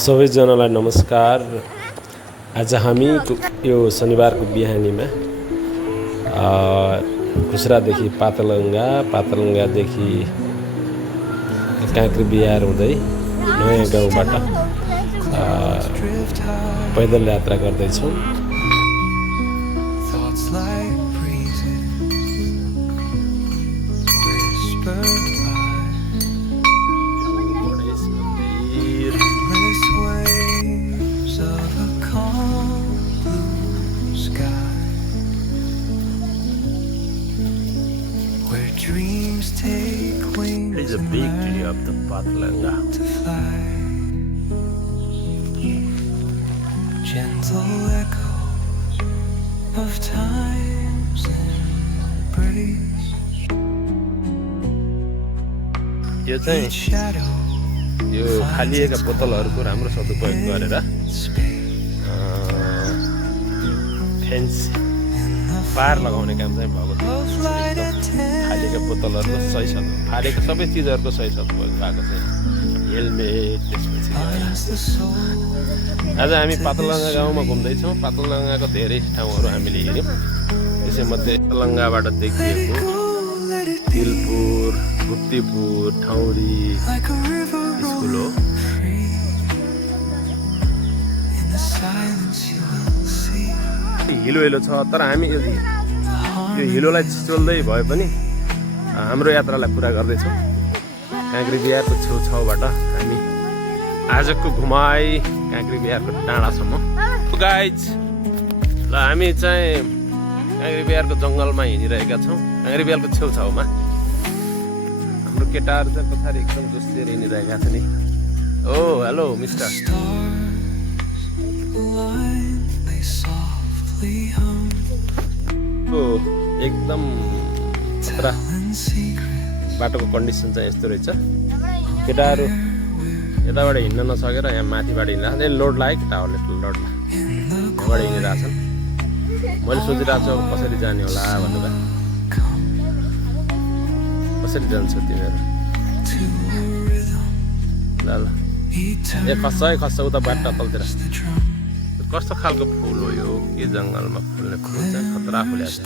सबैजनालाई नमस्कार। आज हामी यो शनिबारको बिहानीमा खुसरादेखि पातलङ्गादेखि काँक्री बिहार हुँदै नयाँ गाउँबाट पैदल यात्रा गर्दैछौँ। It is a big tree of the Patlanga. Gentle echoes of time's embrace. यो चाहिँ यो खालिएका बोतलहरूको राम्रो सदुपयोग गरेर फेन्स पार लगाउने काम चाहिँ भएको थियो। फालेका बोतलहरूको सही फालेको सबै चिजहरूको सही सदुपयोग भएको छ। हेलमेट त्यसपछि आज हामी पातलङ्गा गाउँमा घुम्दैछौँ। पातलङ्गाको धेरै ठाउँहरू हामीले हेऱ्यौँ। त्यसैमध्ये पातलङ्गाबाट देखिएको तिलपुर, गुप्तीपुर, ठौरी स्कुल हो। हिलो छ, तर हामी यो हिलोलाई चल्दै भए पनि हाम्रो यात्रालाई पुरा गर्दैछौँ। काँक्री बिहारको छेउछाउबाट हामी आजको घुमाइ काँक्री बिहारको डाँडासम्म। गाइज ल हामी चाहिँ काँक्री बिहारको जङ्गलमा हिँडिरहेका छौँ। काँक्री बिहारको छेउछाउमा हाम्रो केटाहरू चाहिँ पछाडि एकदम जोसिएर हिँडिरहेका छन् नि। ओ हेलो मिस्टर। एकदम खतरा बाटोको कन्डिसन चाहिँ यस्तो रहेछ। केटाहरू यताबाट हिँड्न नसकेर यहाँ माथिबाट हिँड्दा लोड लाग्यो। केटाहरूले लोड यहाँबाट हिँडिरहेछन्। मैले सोचिरहेको छु अब कसरी जाने होला भनेर। कसरी जान्छ तिमीहरू? ल ल ए खस्छ उता बाटो तलतिर। कस्तो खालको फुल हो यो? के जङ्गलमा फुल्ने फुल चाहिँ खतरा फुलेको छ।